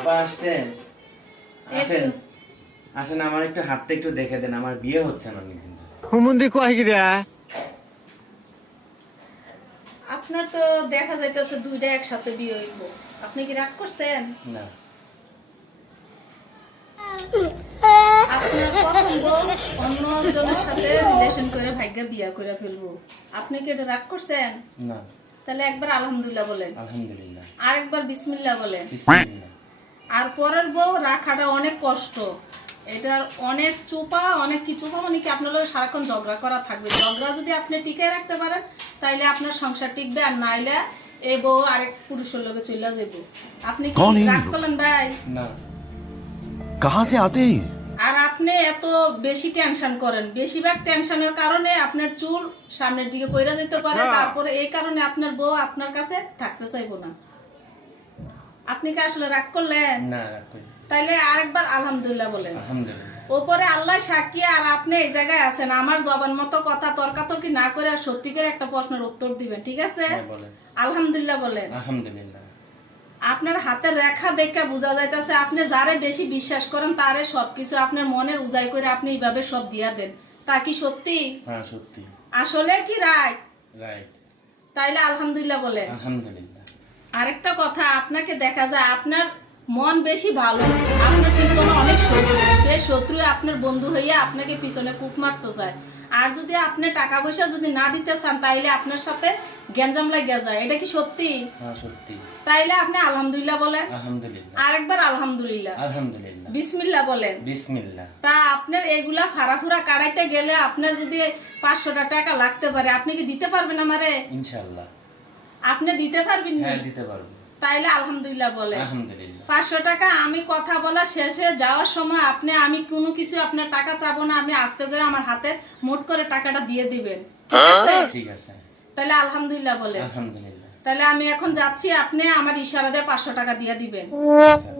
আপা আসছেন? আসেন আসেন, আমার একটু হাতটা একটু দেখে দেন, আমার বিয়ে হচ্ছে না অনেকদিন ধরে। হুমুন্দি কয় গিরা আপনার তো দেখা যাইতেছে দুইটা একসাথে বিয়ে হইব। আপনি কি রাগ করছেন? না। আপনার প্রথম বউ অন্য জনের সাথে রিলেশন করে ভাগ্যে বিয়া করে ফেলবো। আপনি কি এটা রাগ করছেন? না। তাহলে একবার আলহামদুলিল্লাহ বলেন, আলহামদুলিল্লাহ। আর একবার বিসমিল্লাহ বলেন। বিসমিল্লাহ। আর পরের বউ রাখাটা অনেক কষ্ট, এটার অনেক চোপা, অনেক কিছু মানে কি আপনার লোক সারাক্ষণ ঝগড়া করা থাকবে। ঝগড়া যদি আপনি টিকায় রাখতে পারেন তাইলে আপনার সংসার টিকবে, আর নাইলে এই বউ আরেক পুরুষের লোকে চলে যাবো। আপনি কি রাগ করলেন ভাই? না। कहाँ से आते हैं? আর আপনি এত বেশি টেনশন করেন, বেশিরভাগ টেনশনের কারণে আপনার চুল সামনের দিকে কইরা যেতে পারে, তারপরে এই কারণে আপনার বউ আপনার কাছে থাকতে চাইবো না। আপনি কি আসলে রাগ করলেন? না, রাগ করি। তাইলে আরেকবার আলহামদুলিল্লাহ বলেন। আলহামদুলিল্লাহ। ওপরে আল্লাহ সাক্ষী, আর আপনি এই জায়গায় আছেন, আমার জবান মতো কথা তর্কাতর্কি না করে আর সত্যি করে একটা প্রশ্নের উত্তর দিবেন, ঠিক আছে? হ্যাঁ, বলেন। আলহামদুলিল্লাহ বলেন। আলহামদুলিল্লাহ। আপনার হাতের রেখা দেখে বোঝা যাইতেছে আপনি যারে বেশি বিশ্বাস করেন তারে সবকিছু আপনার মনের উজাই করে আপনি এইভাবে সব দিয়া দেন। তা কি সত্যি? হ্যাঁ, সত্যি। আসলে কি রাইট? রাইট। তাইলে আলহামদুলিল্লাহ বলেন। আলহামদুলিল্লাহ। আরেকটা কথা, আপনাকে দেখা যায় আপনার মন বেশি ভালো, আপনার পিছনে অনেক শত্রু, সেই শত্রু আপনার বন্ধু হইয়া আপনাকে পিছনে কূপ মারতে চায়। আর যদি আপনি টাকা পয়সা যদি না দিতে চান তাইলে আপনার সাথে গ্যাঞ্জাম লাগিয়া যায়। এটা কি সত্যি? হ্যাঁ, সত্যি। তাইলে আপনি আলহামদুলিল্লাহ বলেন। আলহামদুলিল্লাহ। আরেকবার আলহামদুলিল্লাহ। আলহামদুলিল্লাহ। বিসমিল্লাহ বলেন। বিসমিল্লাহ। তা আপনার এগুলা ফারাফুরা কাটাইতে গেলে আপনার যদি 500 টাকা লাগতে পারে, আপনি কি দিতে পারবেন আমারে? ইনশাআল্লাহ। আপনি দিতে পারবেন না? হ্যাঁ, দিতে পারবো। তাইলে আলহামদুলিল্লাহ বলেন। আলহামদুলিল্লাহ। 500 টাকা আমি কথা বলা শেষে যাওয়ার সময় আমি কোনো কিছু আপনার টাকা চাবো না, আপনি আস্তে করে আমার হাতে মোট করে টাকাটা দিয়ে দিবেন, ঠিক আছে? ঠিক আছে। তাহলে আলহামদুলিল্লাহ বলেন। আলহামদুলিল্লাহ। তাহলে আমি এখন যাচ্ছি, আপনি আমার ইশারা দিয়ে 500 টাকা দিয়ে দিবেন। আচ্ছা।